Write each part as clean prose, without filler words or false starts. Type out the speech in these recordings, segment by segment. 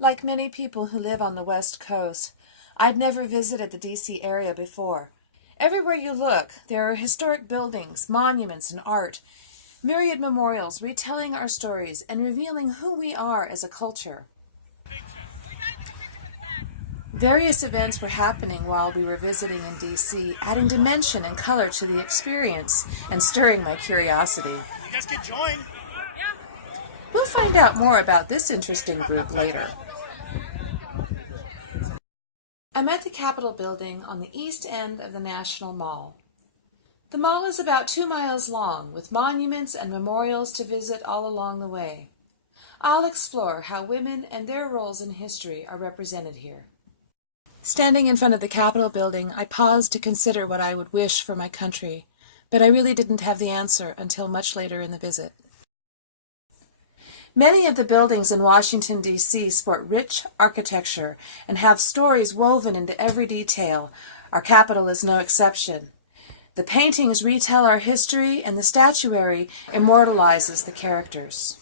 Like many people who live on the West Coast, I'd never visited the D.C. area before. Everywhere you look, there are historic buildings, monuments, and art, myriad memorials retelling our stories and revealing who we are as a culture. Various events were happening while we were visiting in D.C., adding dimension and color to the experience and stirring my curiosity. You guys can join. We'll find out more about this interesting group later. I'm at the Capitol building on the east end of the National Mall. The mall is about 2 miles long, with monuments and memorials to visit all along the way. I'll explore how women and their roles in history are represented here. Standing in front of the Capitol building, I paused to consider what I would wish for my country, but I really didn't have the answer until much later in the visit. Many of the buildings in Washington, D.C. sport rich architecture and have stories woven into every detail. Our Capitol is no exception. The paintings retell our history, and the statuary immortalizes the characters.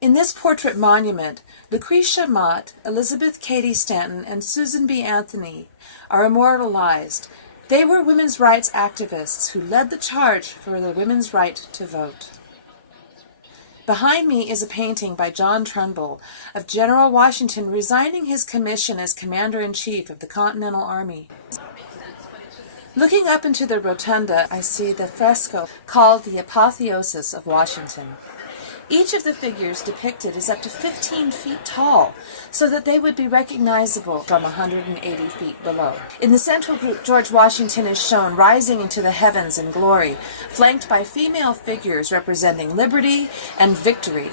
In this portrait monument, Lucretia Mott, Elizabeth Cady Stanton, and Susan B. Anthony are immortalized. They were women's rights activists who led the charge for the women's right to vote. Behind me is a painting by John Trumbull of General Washington resigning his commission as Commander-in-Chief of the Continental Army. Looking up into the rotunda, I see the fresco called the Apotheosis of Washington. Each of the figures depicted is up to 15 feet tall, so that they would be recognizable from 180 feet below. In the central group, George Washington is shown rising into the heavens in glory, flanked by female figures representing liberty and victory.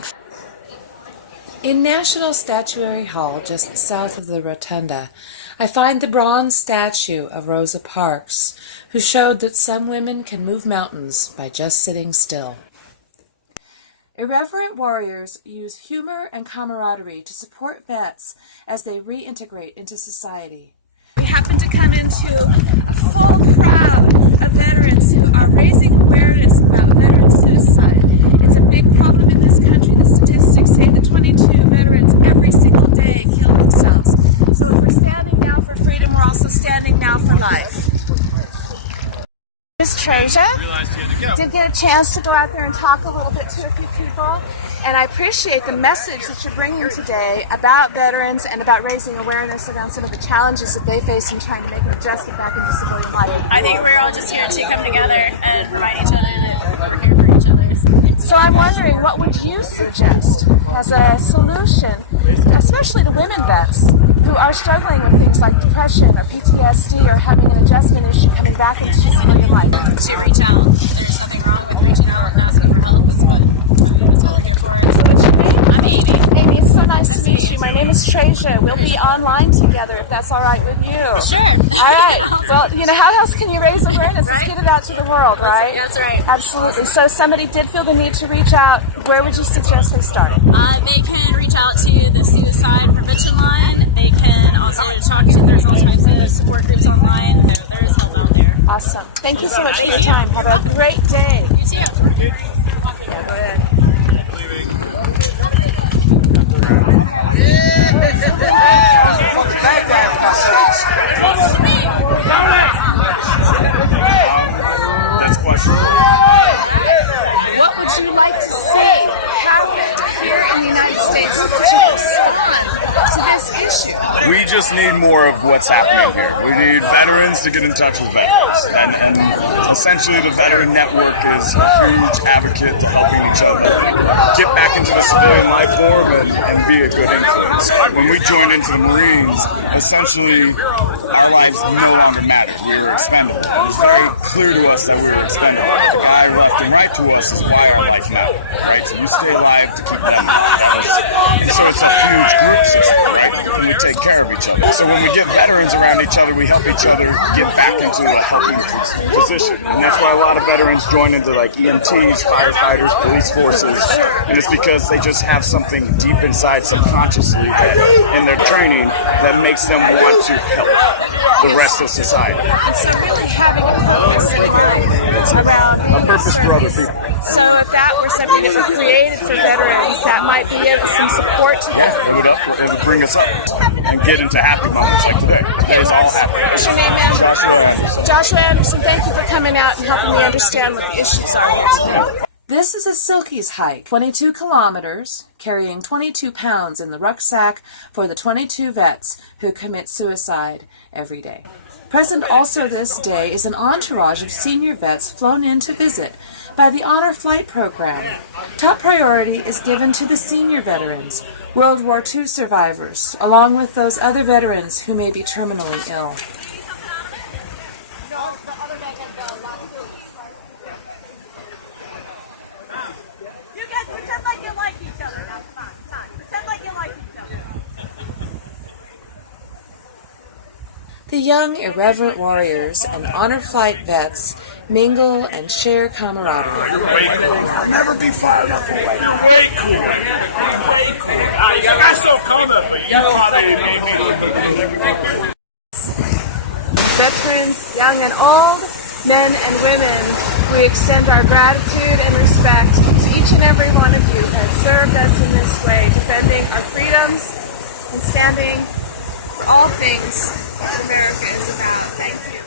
In National Statuary Hall, just south of the rotunda, I find the bronze statue of Rosa Parks, who showed that some women can move mountains by just sitting still. Irreverent warriors use humor and camaraderie to support vets as they reintegrate into society. We happen to come into a full crowd of veterans who are raising awareness about veteran suicide. It's a big problem in this country. The statistics say that 22 veterans every single day kill themselves. So if we're standing now for freedom, we're also standing now for life. This is Trazia. Did get a chance to go out there and talk a little bit to a few people, and I appreciate the message that you're bringing today about veterans and about raising awareness around some of the challenges that they face in trying to make an adjustment back into civilian life. I think we're all just here to come together and remind each other that we're here for each other. So I'm wondering, what would you suggest as a solution, especially to women vets who are struggling with things like depression or PTSD or having an adjustment issue coming back into civilian life? To reach out. There's nothing wrong with reaching out and asking for help. That's what I'm here for. So what's your name? I'm Amy. Amy, it's so nice to meet you. My name is Trazia. We'll be online together if that's all right with you. Sure. All right. Well, how else can you raise awareness? Let's get it out to the world, right? That's right. Absolutely. So if somebody did feel the need to reach out, where would you suggest they start it? They can reach out to the suicide prevention line. They can also talk to, there's all types of support groups online. There is help out there. Awesome. Thank you so much for your time. Have a great day. You too. Yeah, go ahead. That's questionable. What would you like to see happen here in the United States to respond to this issue? We just need more of what's happening here. We need veterans to get in touch with veterans. And essentially the Veteran Network is a huge advocate to helping each other get back into the civilian life form and be a good influence. When we joined into the Marines, essentially our lives no longer mattered. We were expendable. It was very clear to us that we were expendable. The guy left and right to us is why our life mattered, right? So you stay alive to keep them alive. And so it's a huge group system, right? When we take care of each other. So when we get veterans around each other, we help each other get back into a helping position. And that's why a lot of veterans join into like EMTs, firefighters, police forces. And it's because they just have something deep inside subconsciously that in their training that makes them want to help the rest of society. And so really having a purpose in life around A purpose for other people. So if that were something that we created for veterans, that might be some support to them. Yeah, it would bring us up and get into happy moments like today. Today's all happy. What's your name, man? Joshua Anderson. Joshua Anderson, thank you for coming out and helping me understand what the issues are here today. This is a Silkies hike, 22 kilometers, carrying 22 pounds in the rucksack for the 22 vets who commit suicide every day. Present also this day is an entourage of senior vets flown in to visit by the Honor Flight Program. Top priority is given to the senior veterans, World War II survivors, along with those other veterans who may be terminally ill. You guys pretend like you like each other now. Come on. Pretend like you like each other. The young, irreverent warriors and Honor Flight vets mingle and share camaraderie. I'll never be fired up away. Veterans, young and old, men and women, we extend our gratitude and respect to each and every one of you who have served us in this way, defending our freedoms and standing for all things that America is about. Thank you.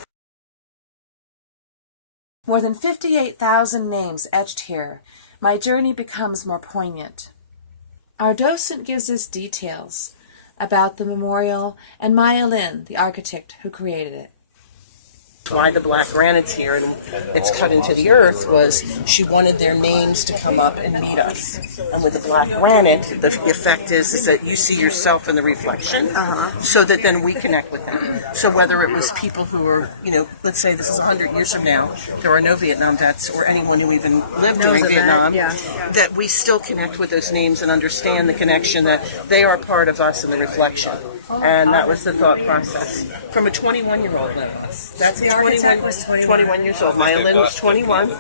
More than 58,000 names etched here. My journey becomes more poignant. Our docent gives us details about the memorial and Maya Lin, the architect who created it. Why the black granite's here and it's cut into the earth was she wanted their names to come up and meet us. And with the black granite, the effect is that you see yourself in the reflection, so that then we connect with them. So whether it was people who were, let's say this is 100 years from now, there are no Vietnam vets or anyone who even lived during Vietnam, that we still connect with those names and understand the connection that they are part of us in the reflection. And that was the thought process. From a 21-year-old like us. That's the architect was 21 years old. Maya Lin was 21,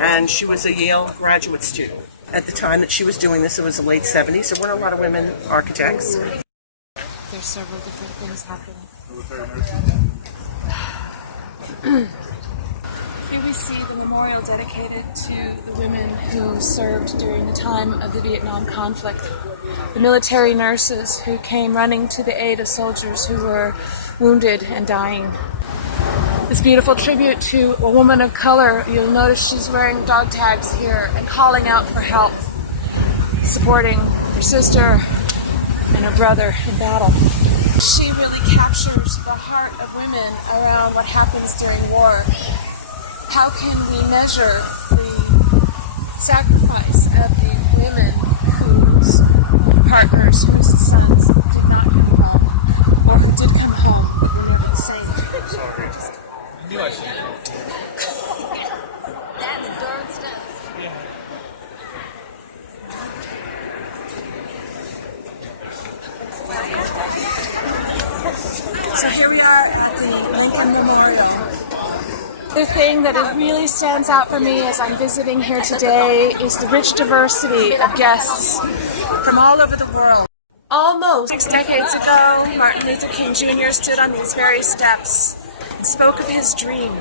and she was a Yale graduate student. At the time that she was doing this, it was the late 70s. There weren't a lot of women architects. There's several different things happening. Here we see the memorial dedicated to the women who served during the time of the Vietnam conflict. The military nurses who came running to the aid of soldiers who were wounded and dying. This beautiful tribute to a woman of color. You'll notice she's wearing dog tags here and calling out for help, supporting her sister and her brother in battle. She really captures the heart of women around what happens during war. How can we measure the sacrifice of the women whose partners, whose sons did not come home, or who did come home but were never saved? I knew I should have. That the darn stuff. So here we are at the Lincoln Memorial. The thing that really stands out for me as I'm visiting here today is the rich diversity of guests from all over the world. Almost 6 decades ago, Martin Luther King Jr. stood on these very steps and spoke of his dream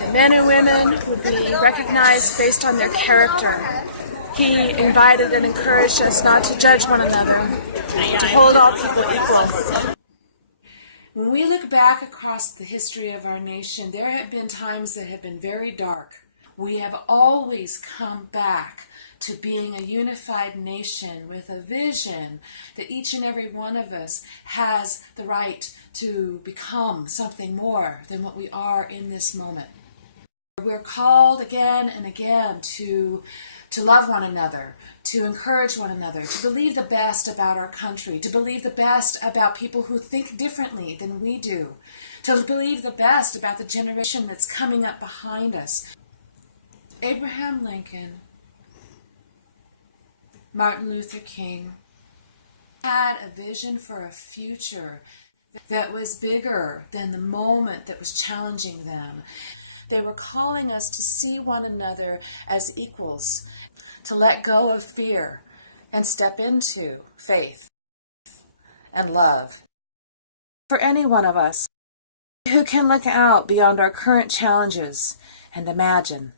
that men and women would be recognized based on their character. He invited and encouraged us not to judge one another, to hold all people equal. When we look back across the history of our nation, there have been times that have been very dark. We have always come back to being a unified nation with a vision that each and every one of us has the right to become something more than what we are in this moment. We're called again and again to love one another, to encourage one another, to believe the best about our country, to believe the best about people who think differently than we do, to believe the best about the generation that's coming up behind us. Abraham Lincoln, Martin Luther King, had a vision for a future that was bigger than the moment that was challenging them. They were calling us to see one another as equals, to let go of fear and step into faith and love. For any one of us who can look out beyond our current challenges and imagine,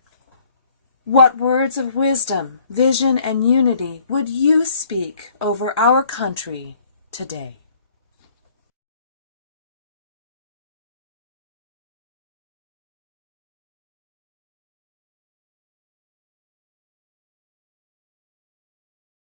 what words of wisdom, vision, and unity would you speak over our country today?